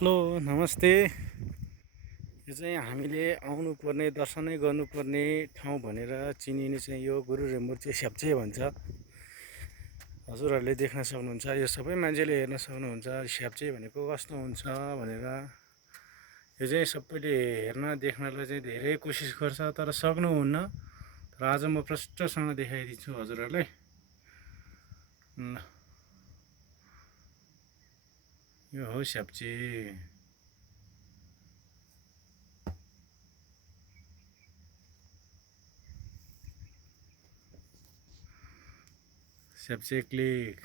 Hello नमस्ते। यो चाहिँ हामीले आउनुपर्ने दर्शनै गर्नुपर्ने ठाउँ भनेर चिनिने चाहिँ यो गुरु रेम्बुचे स्याप्चे भन्छ। हजुरहरूले देख्न सक्नुहुन्छ, यो सबै मान्छेले हेर्न सक्नुहुन्छ स्याप्चे भनेको कस्तो हुन्छ भनेर। यो चाहिँ सबैले हेर्न देख्नलाई चाहिँ धेरै कोसिस गर्छ तर सक्नुहुन्न। र आज म प्रष्टसँग देखाइदिन्छु हजुरहरूलाई। ल, यो हो स्याप्चे। स्याप्चे क्लिक।